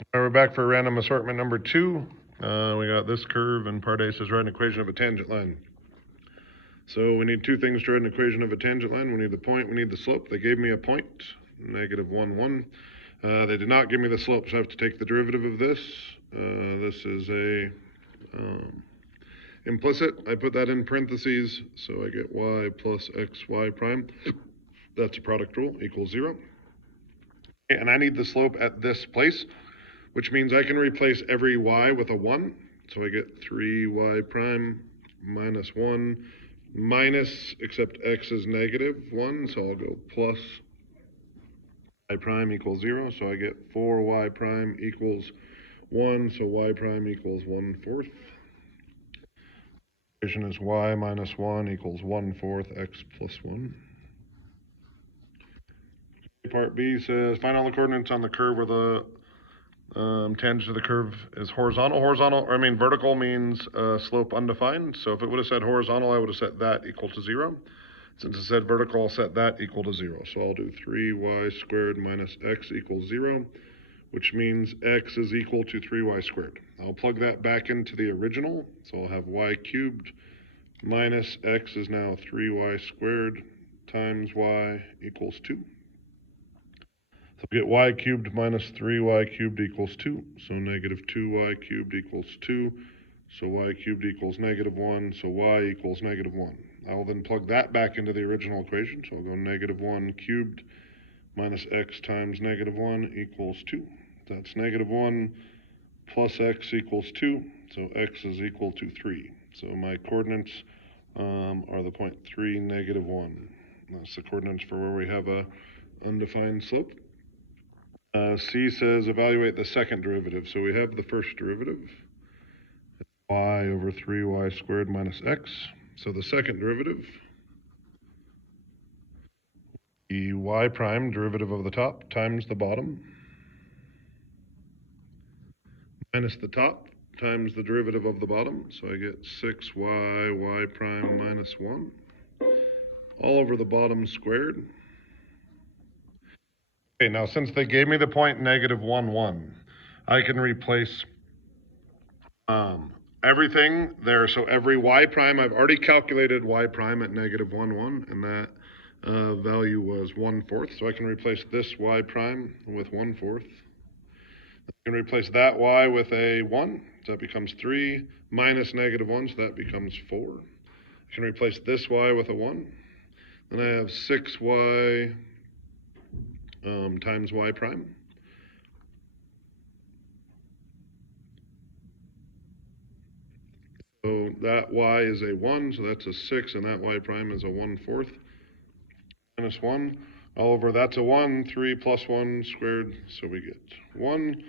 All right, we're back for random assortment number 2. We got this curve, and part A says write an equation of a tangent line. So we need two things to write an equation of a tangent line. We need the point, we need the slope. They gave me a point, negative 1, 1. They did not give me the slope, so I have to take the derivative of this. This is a implicit. I put that in parentheses, so I get y plus xy prime. That's a product rule, equals 0. And I need the slope at this place, which means I can replace every y with a 1. So I get 3y prime minus 1 minus, except x is negative 1, so I'll go plus y prime equals 0. So I get 4y prime equals 1, so y prime equals 1/4. Equation is y minus 1 equals 1/4 x plus 1. Part B says find all the coordinates on the curve where the tangent of the curve is horizontal. Vertical means slope undefined. So if it would have said horizontal, I would have set that equal to 0. Since it said vertical, I'll set that equal to 0. So I'll do 3y squared minus x equals 0, which means x is equal to 3y squared. I'll plug that back into the original. So I'll have y cubed minus x is now 3y squared times y equals 2. So we get y cubed minus 3y cubed equals 2. So negative 2y cubed equals 2. So y cubed equals negative 1. So y equals negative 1. I will then plug that back into the original equation. So I'll go negative 1 cubed minus x times negative 1 equals 2. That's negative 1 plus x equals 2. So x is equal to 3. So my coordinates are the point 3, negative 1. That's the coordinates for where we have a undefined slope. C says evaluate the second derivative. So we have the first derivative, y over 3y squared minus x. So the second derivative, the y prime, derivative of the top, times the bottom, minus the top, times the derivative of the bottom. So I get 6y, y prime minus 1, all over the bottom squared. Okay, now since they gave me the point negative 1, 1, I can replace everything there. So every y prime, I've already calculated y prime at negative 1, 1, and that value was 1/4. So I can replace this y prime with 1/4. I can replace that y with a 1, so that becomes 3, minus negative 1, so that becomes 4. I can replace this y with a 1. Then I have 6y times y prime. So that y is a 1, so that's a 6, and that y prime is a 1/4. Minus 1, all over that's a 1, 3 plus 1 squared, so we get 1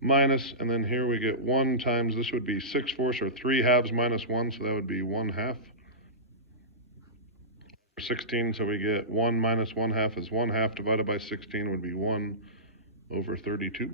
minus, and then here we get 1 times, this would be 6/4, or 3 halves minus 1, so that would be 1/2. 16, so we get 1 minus 1/2 is 1/2 divided by 16 would be 1 over 32.